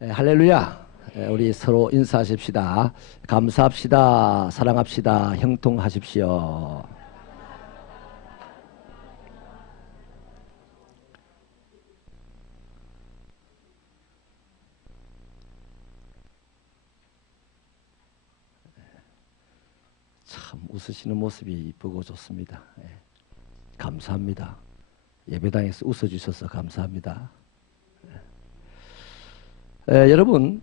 할렐루야. 우리 서로 인사하십시다. 감사합시다. 사랑합시다. 형통하십시오. 참 웃으시는 모습이 이쁘고 좋습니다. 감사합니다. 예배당에서 웃어주셔서 감사합니다. 여러분,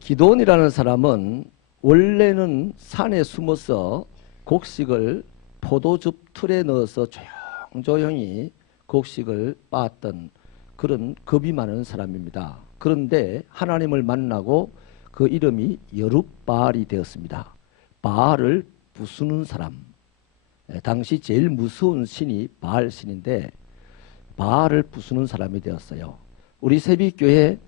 기드온이라는 사람은 원래는 산에 숨어서 곡식을 포도즙 틀에 넣어서 조용조용히 곡식을 빻았던 그런 겁이 많은 사람입니다. 그런데 하나님을 만나고 그 이름이 여룻바알이 되었습니다. 바알을 부수는 사람. 당시 제일 무서운 신이 바알 신인데 바알을 부수는 사람이 되었어요. 우리 새빛교회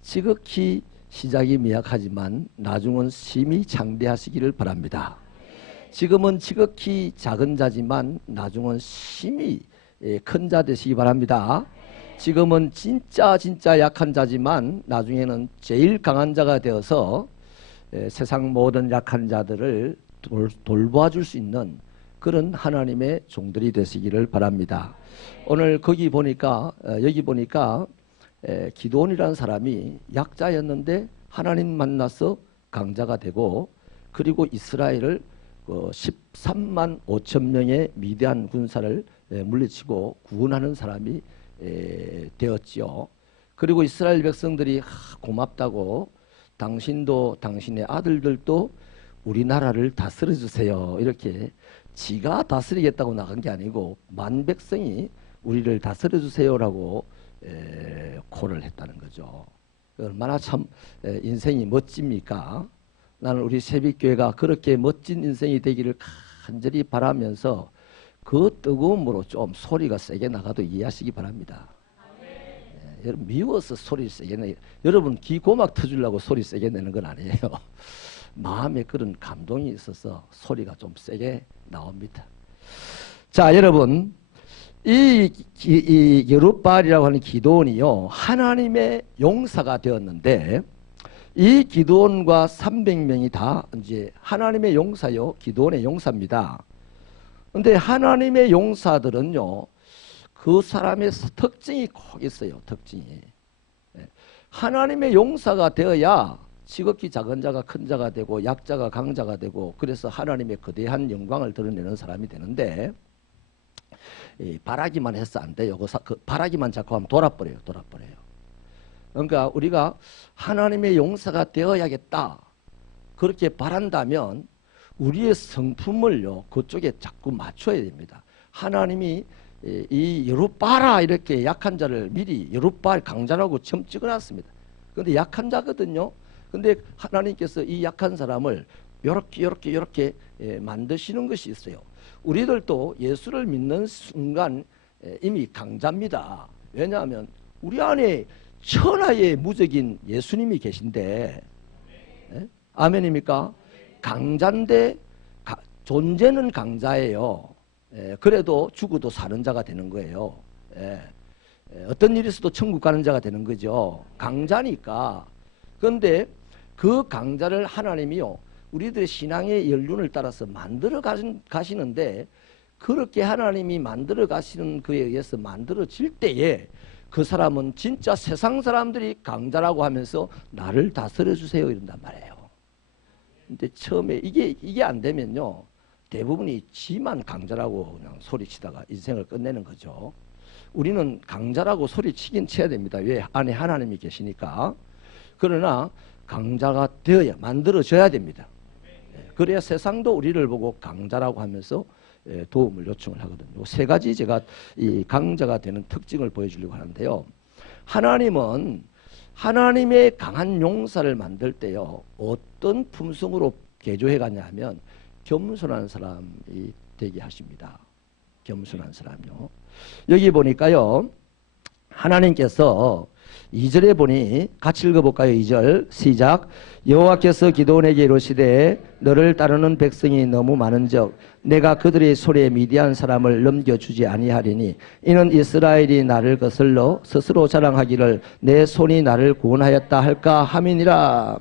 지극히 시작이 미약하지만 나중은 심히 장대하시기를 바랍니다. 지금은 지극히 작은 자지만 나중은 심히 큰 자 되시기 바랍니다. 지금은 진짜 약한 자지만 나중에는 제일 강한 자가 되어서 세상 모든 약한 자들을 돌보아줄 수 있는 그런 하나님의 종들이 되시기를 바랍니다. 오늘 여기 보니까 기드온이라는 사람이 약자였는데 하나님 만나서 강자가 되고, 그리고 이스라엘을 13만 5천 명의 위대한 군사를 물리치고 구원하는 사람이 되었지요. 그리고 이스라엘 백성들이 고맙다고 당신도 당신의 아들들도 우리나라를 다스려 주세요, 이렇게 지가 다스리겠다고 나간 게 아니고 만 백성이 우리를 다스려 주세요라고 콜을 했다는 거죠. 얼마나 참 인생이 멋집니까? 나는 우리 새빛교회가 그렇게 멋진 인생이 되기를 간절히 바라면서 그 뜨거움으로 좀 소리가 세게 나가도 이해하시기 바랍니다. 여러분, 미워서 소리 세게 내, 여러분 귀 고막 터주려고 소리 세게 내는 건 아니에요. 마음에 그런 감동이 있어서 소리가 좀 세게 나옵니다. 자, 여러분, 이 여룻바알이라고 하는 기드온이요, 하나님의 용사가 되었는데, 이 기드온과 300명이 다 이제 하나님의 용사요, 기드온의 용사입니다. 근데 하나님의 용사들은요, 그 사람의 특징이 꼭 있어요. 특징이. 하나님의 용사가 되어야 지극히 작은 자가 큰 자가 되고 약자가 강자가 되고, 그래서 하나님의 거대한 영광을 드러내는 사람이 되는데, 바라기만 해서 안 돼요. 바라기만 자꾸 하면 돌아버려요. 그러니까 우리가 하나님의 용사가 되어야겠다, 그렇게 바란다면 우리의 성품을요, 그쪽에 자꾸 맞춰야 됩니다. 하나님이 이 여룻바알, 이렇게 약한 자를 미리 여룻바알 강자라고 처음 찍어놨습니다. 그런데 약한 자거든요. 근데 하나님께서 이 약한 사람을 요렇게 만드시는 것이 있어요. 우리들도 예수를 믿는 순간 이미 강자입니다. 왜냐하면 우리 안에 천하의 무적인 예수님이 계신데, 아멘입니까? 강자인데 존재는 강자예요. 그래도 죽어도 사는 자가 되는 거예요. 어떤 일이 있어도 천국 가는 자가 되는 거죠. 강자니까. 그런데 그 강자를 하나님이요, 우리들의 신앙의 연륜을 따라서 만들어 가시는데, 그렇게 하나님이 만들어 가시는 그에 의해서 만들어질 때에 그 사람은 진짜 세상 사람들이 강자라고 하면서 나를 다스려 주세요 이런단 말이에요. 근데 처음에 이게 안 되면요, 대부분이 지만 강자라고 그냥 소리치다가 인생을 끝내는 거죠. 우리는 강자라고 소리치긴 쳐야 됩니다. 왜? 안에 하나님이 계시니까. 그러나 강자가 되어야, 만들어져야 됩니다. 그래야 세상도 우리를 보고 강자라고 하면서 도움을 요청을 하거든요. 세 가지 제가 이 강자가 되는 특징을 보여주려고 하는데요. 하나님은 하나님의 강한 용사를 만들 때요, 어떤 품성으로 개조해 가냐 하면 겸손한 사람이 되게 하십니다. 겸손한 사람이요. 여기 보니까요, 하나님께서 2절에 보니 같이 읽어볼까요? 2절 시작. 여호와께서 기드온에게 이르시되 너를 따르는 백성이 너무 많은즉 내가 그들의 손에 미디안 사람을 넘겨주지 아니하리니 이는 이스라엘이 나를 거슬러 스스로 자랑하기를 내 손이 나를 구원하였다 할까 함이니라.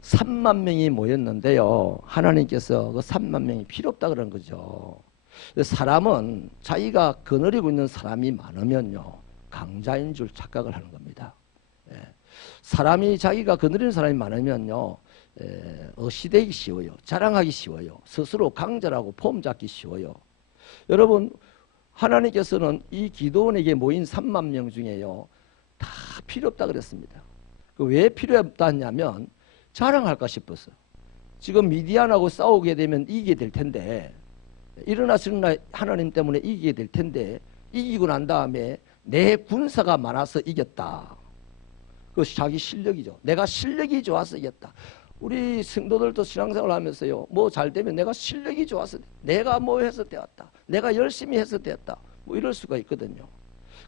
3만 명이 모였는데요, 하나님께서 그 3만 명이 필요 없다 그런 거죠. 사람은 자기가 거느리고 있는 사람이 많으면요 강자인 줄 착각을 하는 겁니다. 사람이 자기가 거느리는 사람이 많으면요 어시되기 쉬워요. 자랑하기 쉬워요. 스스로 강자라고 폼 잡기 쉬워요. 여러분, 하나님께서는 이 기드온에게 모인 3만 명 중에요 다 필요 없다 그랬습니다. 왜 필요 없다 했냐면 자랑할까 싶어서. 지금 미디안하고 싸우게 되면 이기게 될 텐데, 일어나 하나님 때문에 이기게 될 텐데, 이기고 난 다음에 내 군사가 많아서 이겼다. 그것이 자기 실력이죠. 내가 실력이 좋아서 이겼다. 우리 성도들도 신앙생활 하면서요, 뭐 잘 되면 내가 실력이 좋아서, 내가 뭐 해서 되었다, 내가 열심히 해서 되었다, 뭐 이럴 수가 있거든요.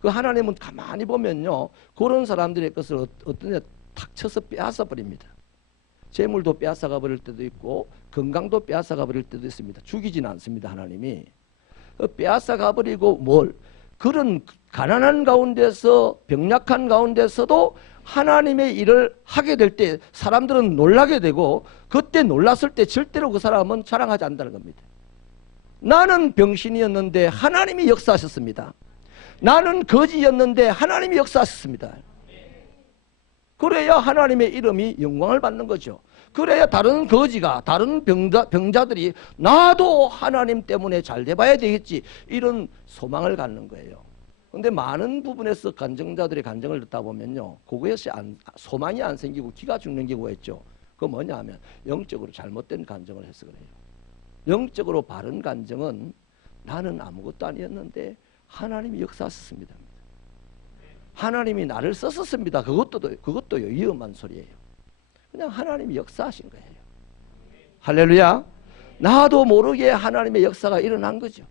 그 하나님은 가만히 보면요 그런 사람들의 것을 어떤 데 탁 쳐서 빼앗아 버립니다. 재물도 빼앗아가 버릴 때도 있고 건강도 빼앗아가 버릴 때도 있습니다. 죽이지는 않습니다. 하나님이 빼앗아가 버리고, 뭘 그런 가난한 가운데서, 병약한 가운데서도 하나님의 일을 하게 될 때 사람들은 놀라게 되고, 그때 놀랐을 때 절대로 그 사람은 자랑하지 않는다는 겁니다. 나는 병신이었는데 하나님이 역사하셨습니다. 나는 거지였는데 하나님이 역사하셨습니다. 그래야 하나님의 이름이 영광을 받는 거죠. 그래야 다른 거지가, 다른 병자들이 나도 하나님 때문에 잘 돼봐야 되겠지, 이런 소망을 갖는 거예요. 근데 많은 부분에서 간증자들의 간증을 듣다 보면요 그것이 소망이 안 생기고 기가 죽는 경우가 있죠. 그거 뭐냐 하면 영적으로 잘못된 간증을 해서 그래요. 영적으로 바른 간증은 나는 아무것도 아니었는데 하나님이 역사하셨습니다. 하나님이 나를 썼습니다. 그것도요 위험한 소리예요. 그냥 하나님이 역사하신 거예요. 할렐루야. 나도 모르게 하나님의 역사가 일어난 거죠.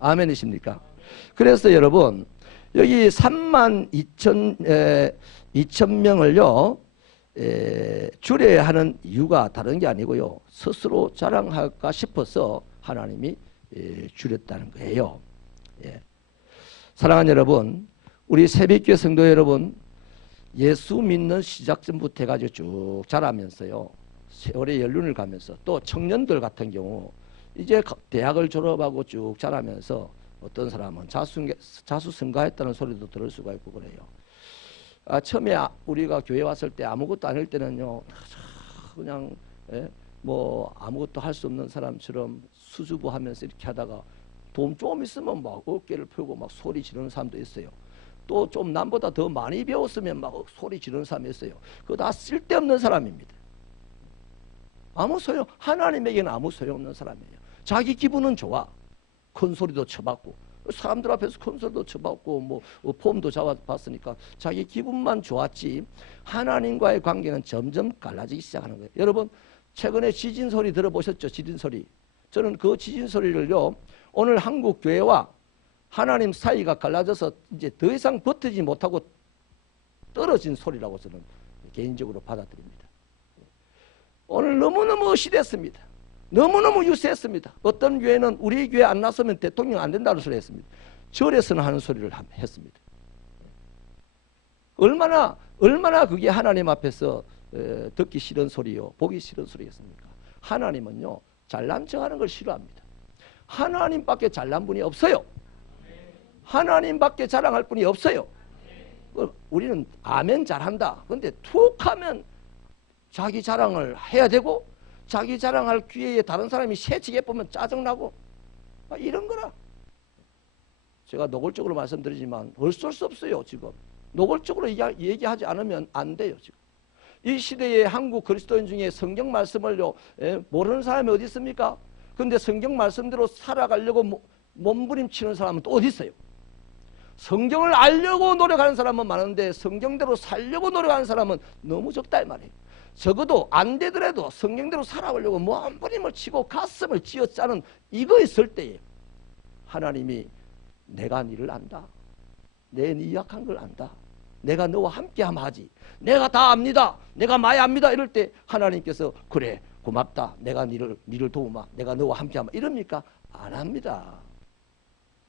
아멘이십니까? 그래서 여러분, 여기 3만 2천 명을요 줄여야 하는 이유가 다른 게 아니고요 스스로 자랑할까 싶어서 하나님이 줄였다는 거예요. 사랑하는 여러분, 우리 새벽교회 성도 여러분, 예수 믿는 시작점부터 해가지고 쭉 자라면서요 세월의 연륜을 가면서, 또 청년들 같은 경우 이제 대학을 졸업하고 쭉 자라면서 어떤 사람은 자수성가했다는 소리도 들을 수가 있고 그래요. 처음에 우리가 교회 왔을 때 아무것도 아닐 때는요 그냥 뭐 아무것도 할 수 없는 사람처럼 수줍어하면서 이렇게 하다가 돈 좀 있으면 막 어깨를 펴고 막 소리 지르는 사람도 있어요. 또 좀 남보다 더 많이 배웠으면 막 소리 지르는 사람이 있어요. 그거 다 쓸데없는 사람입니다. 아무 소용, 하나님에게는 아무 소용없는 사람이에요. 자기 기분은 좋아. 큰 소리도 쳐봤고, 사람들 앞에서 큰 소리도 쳐봤고, 뭐 폼도 잡아봤으니까 자기 기분만 좋았지 하나님과의 관계는 점점 갈라지기 시작하는 거예요. 여러분, 최근에 지진 소리 들어보셨죠? 지진 소리. 저는 그 지진 소리를요 오늘 한국 교회와 하나님 사이가 갈라져서 이제 더 이상 버티지 못하고 떨어진 소리라고 저는 개인적으로 받아들입니다. 오늘 너무너무 어시됐습니다. 너무너무 유세했습니다. 어떤 교회는 우리 교회 안 나서면 대통령 안 된다는 소리 했습니다. 절에서는 하는 소리를 했습니다. 얼마나 그게 하나님 앞에서 듣기 싫은 소리요, 보기 싫은 소리겠습니까? 하나님은요 잘난 척하는 걸 싫어합니다. 하나님밖에 잘난 분이 없어요. 하나님밖에 자랑할 분이 없어요. 우리는 아멘 잘한다. 근데 툭 하면 자기 자랑을 해야 되고, 자기 자랑할 기회에 다른 사람이 새치게 보면 짜증나고, 이런 거라. 제가 노골적으로 말씀드리지만 어쩔 수 없어요. 지금 노골적으로 얘기하지 않으면 안 돼요. 지금 이 시대의 한국 그리스도인 중에 성경 말씀을요 모르는 사람이 어디 있습니까? 근데 성경 말씀대로 살아가려고 몸부림치는 사람은 또 어디 있어요? 성경을 알려고 노력하는 사람은 많은데 성경대로 살려고 노력하는 사람은 너무 적다 이 말이에요. 적어도 안 되더라도 성경대로 살아가려고 몸부림을 치고 가슴을 쥐어짜는 이거 있을 때에 하나님이 내가 너를 안다, 내 네 약한 걸 안다, 내가 너와 함께하면 하지. 내가 다 압니다. 내가 많이 압니다. 이럴 때 하나님께서 그래 고맙다. 내가 니를 도우마. 내가 너와 함께하마. 이럽니까? 안 합니다.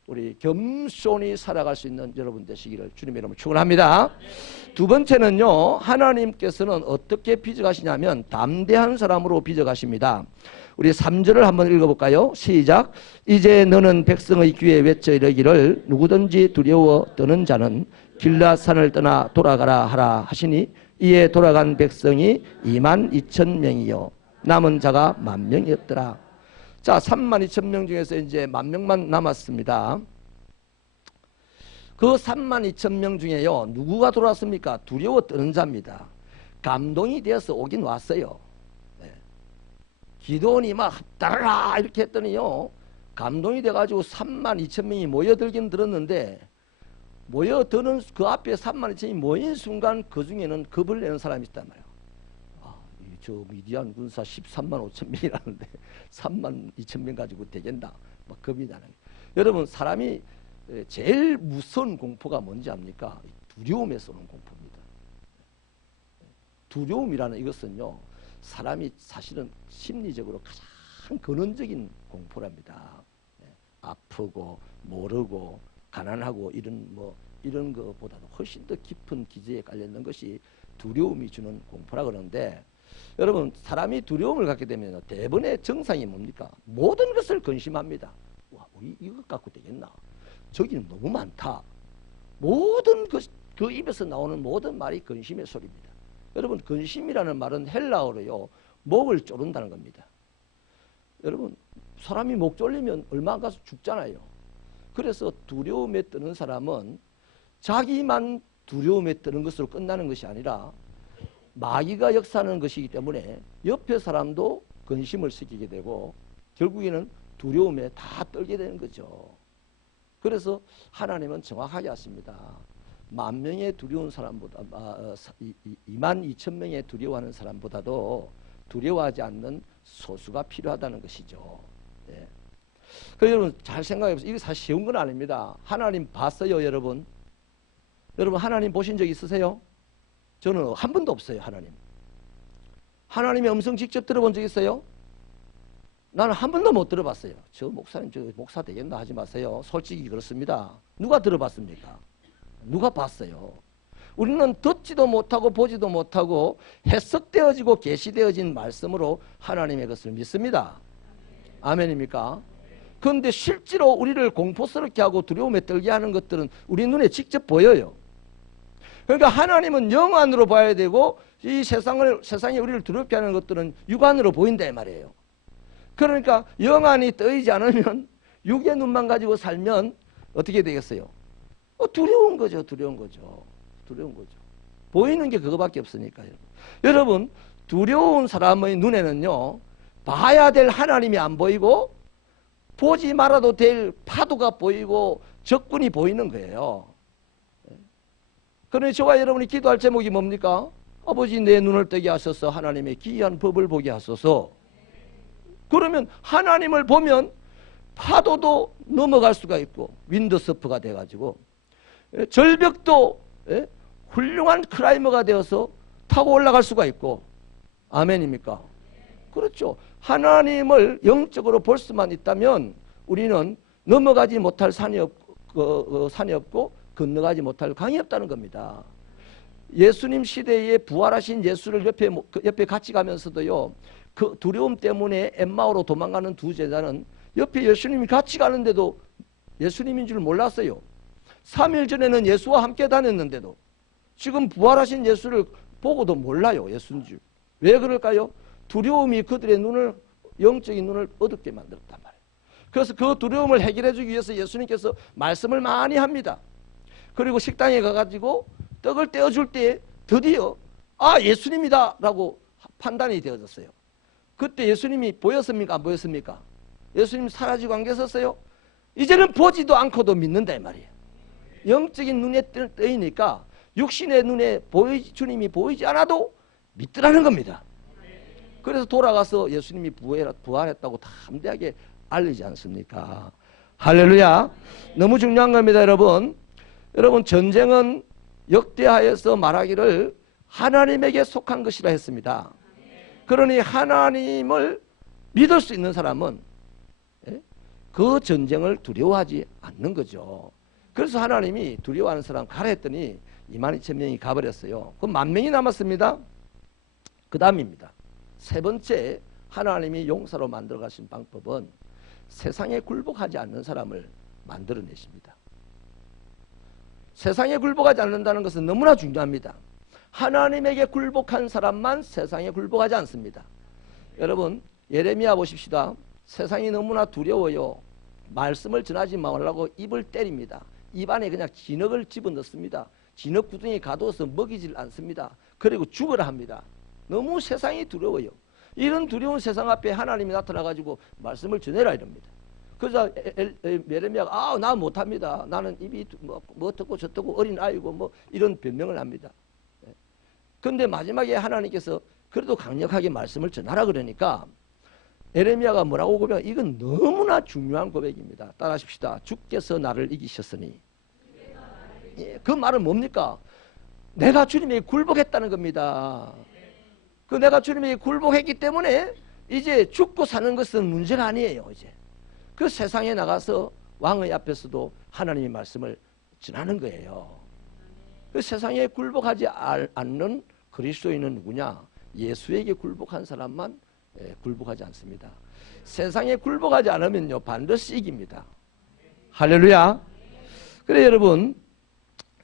우리 겸손히 살아갈 수 있는 여러분 되시기를 주님의 이름으로 축원합니다. 두 번째는요, 하나님께서는 어떻게 빚어가시냐면 담대한 사람으로 빚어가십니다. 우리 3절을 한번 읽어볼까요? 시작. 이제 너는 백성의 귀에 외쳐 이르기를 누구든지 두려워 떠는 자는 길라산을 떠나 돌아가라 하라 하시니 이에 돌아간 백성이 22,000명이요 남은 자가 10,000명이었더라. 자, 32,000명 중에서 이제 10,000명만 남았습니다. 그 32,000명 중에요, 누구가 돌아왔습니까? 두려워 떠는 자입니다. 감동이 되어서 오긴 왔어요. 네. 기도원이 막 따라라 이렇게 했더니요, 감동이 돼가지고 32,000명이 모여들긴 들었는데, 모여드는 그 앞에 32,000명이 모인 순간 그 중에는 겁을 내는 사람이 있단 말이에요. 저 미디안 군사 13만 5천 명이라는데 3만 2천 명 가지고 되겠나? 막 겁이 나는. 여러분, 사람이 제일 무서운 공포가 뭔지 압니까? 두려움에서 오는 공포입니다. 두려움이라는 이것은요, 사람이 사실은 심리적으로 가장 근원적인 공포랍니다. 아프고 모르고 가난하고 이런 것보다도 훨씬 더 깊은 기제에 깔려 있는 것이 두려움이 주는 공포라 그러는데, 여러분, 사람이 두려움을 갖게 되면 대부분의 정상이 뭡니까? 모든 것을 근심합니다. 와, 이것 갖고 되겠나? 저기는 너무 많다. 모든 그 입에서 나오는 모든 말이 근심의 소리입니다. 여러분, 근심이라는 말은 헬라어로요, 목을 조른다는 겁니다. 여러분, 사람이 목 졸리면 얼마 안 가서 죽잖아요. 그래서 두려움에 뜨는 사람은 자기만 두려움에 뜨는 것으로 끝나는 것이 아니라 마귀가 역사하는 것이기 때문에 옆에 사람도 근심을 시키게 되고 결국에는 두려움에 다 떨게 되는 거죠. 그래서 하나님은 정확하게 하십니다. 10,000명의 두려운 사람보다 22,000명의 두려워하는 사람보다도 두려워하지 않는 소수가 필요하다는 것이죠. 네. 그 여러분 잘 생각해 보세요. 이게 사실 쉬운 건 아닙니다. 하나님 봤어요, 여러분? 여러분 하나님 보신 적 있으세요? 저는 한 번도 없어요. 하나님의 음성 직접 들어본 적 있어요? 나는 한 번도 못 들어봤어요. 저 목사님, 저 목사 되겠나 하지 마세요. 솔직히 그렇습니다. 누가 들어봤습니까? 누가 봤어요? 우리는 듣지도 못하고 보지도 못하고 해석되어지고 계시되어진 말씀으로 하나님의 것을 믿습니다. 아멘입니까? 그런데 실제로 우리를 공포스럽게 하고 두려움에 떨게 하는 것들은 우리 눈에 직접 보여요. 그러니까 하나님은 영안으로 봐야 되고 이 세상이 우리를 두렵게 하는 것들은 육안으로 보인다 이 말이에요. 그러니까 영안이 떠이지 않으면 육의 눈만 가지고 살면 어떻게 되겠어요? 두려운 거죠. 보이는 게 그거밖에 없으니까요. 여러분, 두려운 사람의 눈에는요, 봐야 될 하나님이 안 보이고 보지 말아도 될 파도가 보이고 적군이 보이는 거예요. 그러니 저와 여러분이 기도할 제목이 뭡니까? 아버지, 내 눈을 뜨게 하소서. 하나님의 기이한 법을 보게 하소서. 그러면 하나님을 보면 파도도 넘어갈 수가 있고 윈드서프가 돼가지고 절벽도 훌륭한 클라이머가 되어서 타고 올라갈 수가 있고. 아멘입니까? 그렇죠. 하나님을 영적으로 볼 수만 있다면 우리는 넘어가지 못할 산이 없고 건너가지 못할 강이 없다는 겁니다. 예수님 시대에 부활하신 예수를 옆에 같이 가면서도요, 그 두려움 때문에 엠마오로 도망가는 두 제자는 옆에 예수님이 같이 가는데도 예수님인 줄 몰랐어요. 3일 전에는 예수와 함께 다녔는데도 지금 부활하신 예수를 보고도 몰라요, 예수인 줄. 왜 그럴까요? 두려움이 그들의 영적인 눈을 어둡게 만들었단 말이에요. 그래서 그 두려움을 해결해 주기 위해서 예수님께서 말씀을 많이 합니다. 그리고 식당에 가가지고 떡을 떼어줄 때 드디어 예수님이다 라고 판단이 되어졌어요. 그때 예수님이 보였습니까? 안 보였습니까? 예수님 사라지고 안 계셨어요? 이제는 보지도 않고도 믿는다 이 말이에요. 영적인 눈에 뜨이니까 육신의 눈에 주님이 보이지 않아도 믿더라는 겁니다. 그래서 돌아가서 예수님이 부활했다고 담대하게 알리지 않습니까? 할렐루야. 너무 중요한 겁니다, 여러분. 여러분, 전쟁은 역대하여서 말하기를 하나님에게 속한 것이라 했습니다. 그러니 하나님을 믿을 수 있는 사람은 그 전쟁을 두려워하지 않는 거죠. 그래서 하나님이 두려워하는 사람 가라 했더니 22,000명이 가버렸어요. 그럼 10,000명이 남았습니다. 그 다음입니다. 세 번째 하나님이 용사로 만들어 가신 방법은 세상에 굴복하지 않는 사람을 만들어내십니다. 세상에 굴복하지 않는다는 것은 너무나 중요합니다. 하나님에게 굴복한 사람만 세상에 굴복하지 않습니다. 여러분 예레미야 보십시다. 세상이 너무나 두려워요. 말씀을 전하지 말라고 입을 때립니다. 입 안에 그냥 진흙을 집어넣습니다. 진흙 구덩이에 가둬서 먹이질 않습니다. 그리고 죽으라 합니다. 너무 세상이 두려워요. 이런 두려운 세상 앞에 하나님이 나타나가지고 말씀을 전해라 이럽니다. 그래서 예레미야가 나 못합니다. 나는 입이 뭐 어떻고 저떻고 어린아이고 뭐 이런 변명을 합니다. 그런데 마지막에 하나님께서 그래도 강력하게 말씀을 전하라 그러니까 예레미야가 뭐라고 고백하냐. 이건 너무나 중요한 고백입니다. 따라하십시다. 주께서 나를 이기셨으니. 그 말은 뭡니까? 내가 주님에게 굴복했다는 겁니다. 그 내가 주님에게 굴복했기 때문에 이제 죽고 사는 것은 문제가 아니에요. 이제 그 세상에 나가서 왕의 앞에서도 하나님의 말씀을 전하는 거예요. 그 세상에 굴복하지 않는 그리스도인은 누구냐? 예수에게 굴복한 사람만 굴복하지 않습니다. 세상에 굴복하지 않으면요 반드시 이깁니다. 할렐루야. 그래 여러분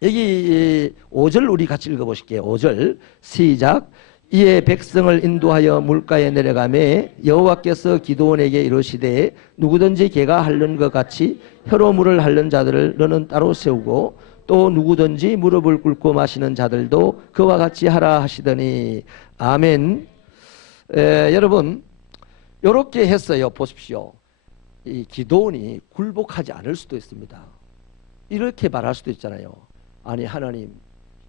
여기 5절 우리 같이 읽어보실게요. 5절 시작. 이에 백성을 인도하여 물가에 내려가매 여호와께서 기드온에게 이르시되 누구든지 개가 핥는 것 같이 혀로 물을 핥는 자들을 너는 따로 세우고 또 누구든지 무릎을 꿇고 마시는 자들도 그와 같이 하라 하시더니 아멘. 여러분 이렇게 했어요. 보십시오. 이 기드온이 굴복하지 않을 수도 있습니다. 이렇게 말할 수도 있잖아요. 아니 하나님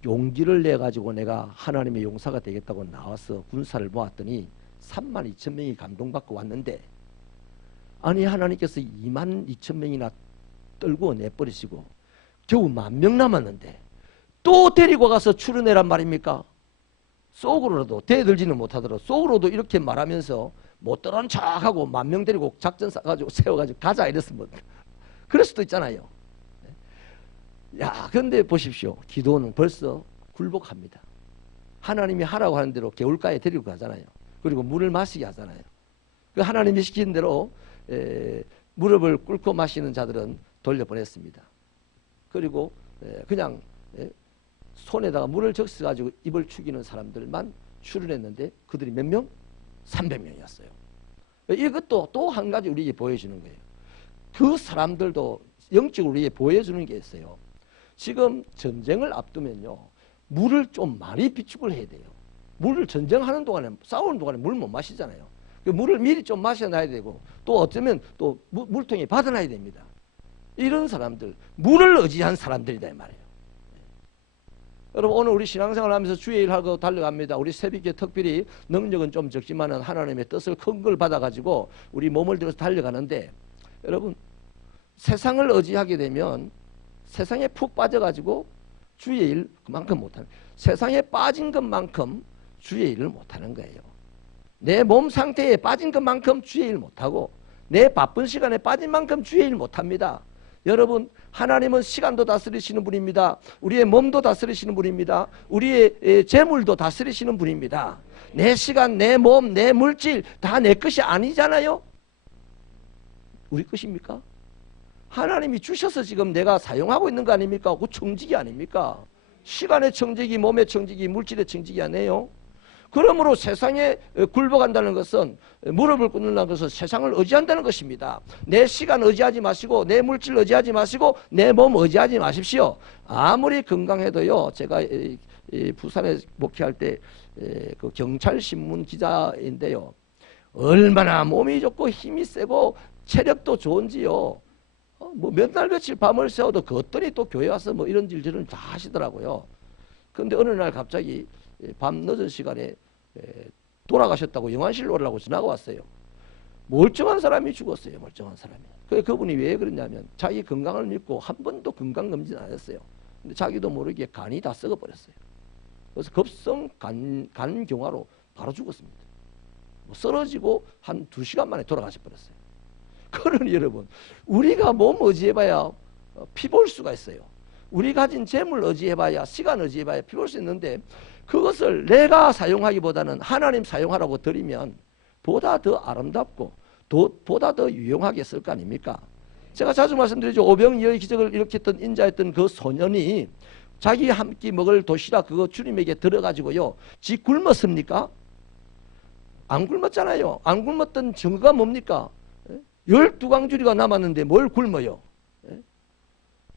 용기를 내 가지고 내가 하나님의 용사가 되겠다고 나와서 군사를 모았더니 32,000명이 감동받고 왔는데 아니 하나님께서 22,000명이나 떨고 내버리시고 겨우 10,000명 남았는데 또 데리고 가서 추려내란 말입니까? 속으로라도 대들지는 못하더라도 속으로도 이렇게 말하면서 못 들은 척하고 10,000명 데리고 작전 싸가지고 세워가지고 가자 이랬으면 그럴 수도 있잖아요. 야, 그런데 보십시오. 기도는 벌써 굴복합니다. 하나님이 하라고 하는 대로 개울가에 데리고 가잖아요. 그리고 물을 마시게 하잖아요. 그 하나님이 시킨 대로 무릎을 꿇고 마시는 자들은 돌려보냈습니다. 그리고 그냥 손에다가 물을 적셔가지고 입을 축이는 사람들만 출연했는데 그들이 몇 명? 300명이었어요. 이것도 또 한 가지 우리에게 보여주는 거예요. 그 사람들도 영적으로 우리에게 보여주는 게 있어요. 지금 전쟁을 앞두면요 물을 좀 많이 비축을 해야 돼요. 물을 전쟁하는 동안에 싸우는 동안에 물 못 마시잖아요. 그 물을 미리 좀 마셔놔야 되고 또 어쩌면 또 물통에 받아놔야 됩니다. 이런 사람들 물을 의지한 사람들이다 이 말이에요. 여러분 오늘 우리 신앙생활 하면서 주의 일하고 달려갑니다. 우리 새벽에 특별히 능력은 좀 적지만은 하나님의 뜻을 큰 걸 받아가지고 우리 몸을 들여서 달려가는데 여러분 세상을 의지하게 되면 세상에 푹 빠져가지고 주의 일 그만큼 못하는 세상에 빠진 것만큼 주의 일을 못하는 거예요. 내 몸 상태에 빠진 것만큼 주의 일 못하고 내 바쁜 시간에 빠진 만큼 주의 일 못합니다. 여러분 하나님은 시간도 다스리시는 분입니다. 우리의 몸도 다스리시는 분입니다. 우리의 재물도 다스리시는 분입니다. 내 시간, 내 몸, 내 물질 다 내 것이 아니잖아요. 우리 것입니까? 하나님이 주셔서 지금 내가 사용하고 있는 거 아닙니까? 그 청지기 아닙니까? 시간의 청지기, 몸의 청지기, 물질의 청지기 아니에요? 그러므로 세상에 굴복한다는 것은 무릎을 꿇는다는 것은 세상을 의지한다는 것입니다. 내 시간 의지하지 마시고 내 물질 의지하지 마시고 내 몸 의지하지 마십시오. 아무리 건강해도요. 제가 부산에 목회할 때 그 경찰신문 기자인데요. 얼마나 몸이 좋고 힘이 세고 체력도 좋은지요. 뭐 몇 날 며칠 밤을 새워도 그것들이 또 교회 와서 뭐 이런 일들을 다 하시더라고요. 그런데 어느 날 갑자기 밤 늦은 시간에 돌아가셨다고 영안실로 오라고 전화가 왔어요. 멀쩡한 사람이 죽었어요. 멀쩡한 사람이. 그분이 왜 그랬냐면 자기 건강을 믿고 한 번도 건강검진 안 했어요. 근데 자기도 모르게 간이 다 썩어버렸어요. 그래서 급성 간경화로 바로 죽었습니다. 뭐 쓰러지고 한 2시간 만에 돌아가셔버렸어요. 그러니 여러분, 우리가 몸 의지해봐야 피 볼 수가 있어요. 우리 가진 재물 의지해봐야, 시간 의지해봐야 피 볼 수 있는데, 그것을 내가 사용하기보다는 하나님 사용하라고 드리면 보다 더 아름답고 보다 더 유용하게 쓸 거 아닙니까? 제가 자주 말씀드리죠. 오병이어의 기적을 일으켰던 인자였던 그 소년이 자기 한 끼 먹을 도시락 그거 주님에게 들어가지고요, 지 굶었습니까? 안 굶었잖아요. 안 굶었던 증거가 뭡니까? 12광주리가 남았는데 뭘 굶어요?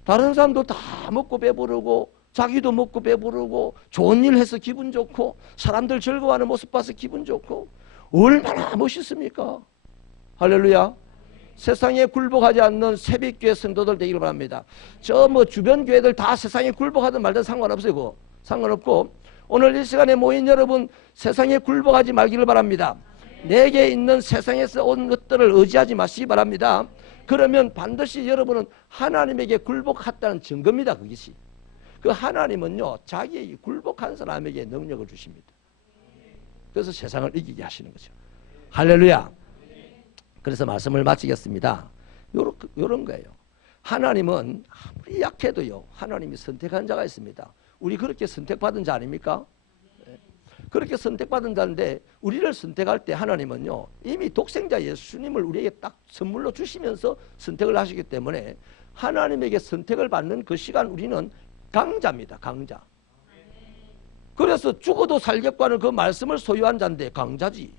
다른 사람도 다 먹고 배부르고, 자기도 먹고 배부르고, 좋은 일 해서 기분 좋고, 사람들 즐거워하는 모습 봐서 기분 좋고, 얼마나 멋있습니까? 할렐루야. 세상에 굴복하지 않는 새벽교회 성도들 되기를 바랍니다. 저 뭐 주변 교회들 다 세상에 굴복하든 말든 상관없어요. 그거 상관없고, 오늘 이 시간에 모인 여러분, 세상에 굴복하지 말기를 바랍니다. 내게 있는 세상에서 온 것들을 의지하지 마시기 바랍니다. 그러면 반드시 여러분은 하나님에게 굴복했다는 증거입니다. 그것이. 그 하나님은요, 자기에게 굴복한 사람에게 능력을 주십니다. 그래서 세상을 이기게 하시는 거죠. 할렐루야. 그래서 말씀을 마치겠습니다. 요런 거예요. 하나님은 아무리 약해도요, 하나님이 선택한 자가 있습니다. 우리 그렇게 선택받은 자 아닙니까? 그렇게 선택받은 자인데, 우리를 선택할 때 하나님은요, 이미 독생자 예수님을 우리에게 딱 선물로 주시면서 선택을 하시기 때문에, 하나님에게 선택을 받는 그 시간 우리는 강자입니다. 강자. 그래서 죽어도 살겠고 하는 그 말씀을 소유한 자인데 강자지.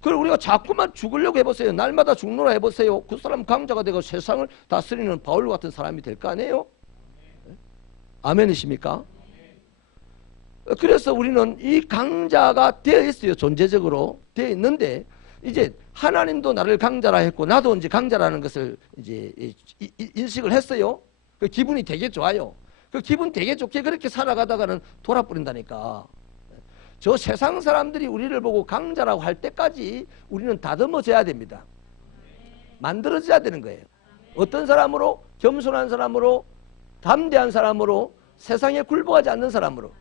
그리고 우리가 자꾸만 죽으려고 해보세요. 날마다 죽노라 해보세요. 그 사람 강자가 되고 세상을 다스리는 바울 같은 사람이 될 거 아니에요? 아멘이십니까? 그래서 우리는 이 강자가 되어 있어요. 존재적으로 되어 있는데, 이제 하나님도 나를 강자라 했고 나도 이제 강자라는 것을 이제 인식을 했어요. 그 기분이 되게 좋아요. 그 기분 되게 좋게 그렇게 살아가다가는 돌아버린다니까. 저 세상 사람들이 우리를 보고 강자라고 할 때까지 우리는 다듬어져야 됩니다. 만들어져야 되는 거예요. 어떤 사람으로? 겸손한 사람으로, 담대한 사람으로, 세상에 굴복하지 않는 사람으로.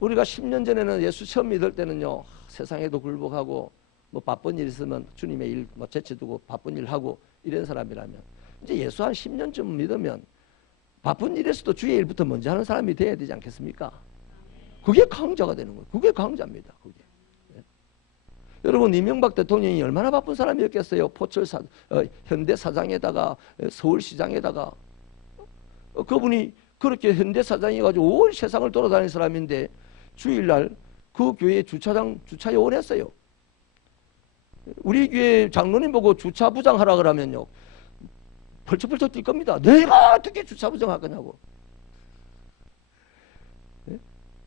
우리가 10년 전에는 예수 처음 믿을 때는요, 세상에도 굴복하고 뭐 바쁜 일 있으면 주님의 일 뭐 제쳐두고 바쁜 일 하고 이런 사람이라면, 이제 예수 한 10년쯤 믿으면 바쁜 일에서도 주의 일부터 먼저 하는 사람이 돼야 되지 않겠습니까? 그게 강자가 되는 거예요. 그게 강자입니다. 그게. 여러분, 이명박 대통령이 얼마나 바쁜 사람이었겠어요. 현대사장에다가 서울시장에다가 그분이 그렇게 현대사장이 가지고 온 세상을 돌아다니는 사람인데, 주일날 그 교회 주차장 주차 요원했어요. 우리 교회 장로님 보고 주차부장 하라 그러면요, 펄쩍펄쩍 뛸 겁니다. 내가 어떻게 주차부장 할 거냐고.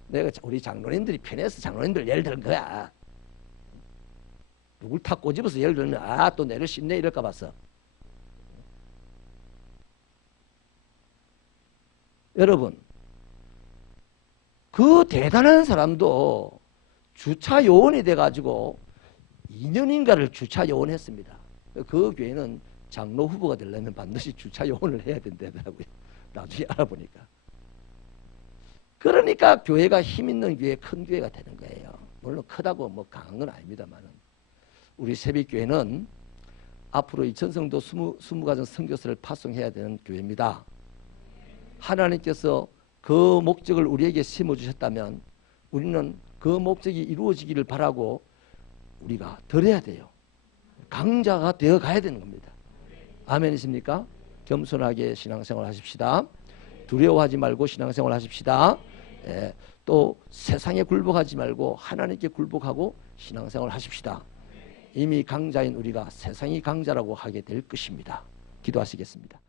내가 우리 장로님들이 편해서 장로님들 예를 드는 거야. 누굴 탁 꼬집어서 예를 들면 또 내를 씹네 이럴까 봤어. 여러분, 그 대단한 사람도 주차 요원이 돼가지고 2년인가를 주차 요원 했습니다. 그 교회는 장로 후보가 되려면 반드시 주차 요원을 해야 된다더라고요. 나중에 알아보니까. 그러니까 교회가 힘 있는 교회, 큰 교회가 되는 거예요. 물론 크다고 뭐 강한 건 아닙니다만은. 우리 새벽교회는 앞으로 2000성도 20가정 선교사를 파송해야 되는 교회입니다. 하나님께서 그 목적을 우리에게 심어주셨다면 우리는 그 목적이 이루어지기를 바라고 우리가 드려야 돼요. 강자가 되어 가야 되는 겁니다. 아멘이십니까? 겸손하게 신앙생활 하십시다. 두려워하지 말고 신앙생활 하십시다. 또 세상에 굴복하지 말고 하나님께 굴복하고 신앙생활 하십시다. 이미 강자인 우리가 세상이 강자라고 하게 될 것입니다. 기도하시겠습니다.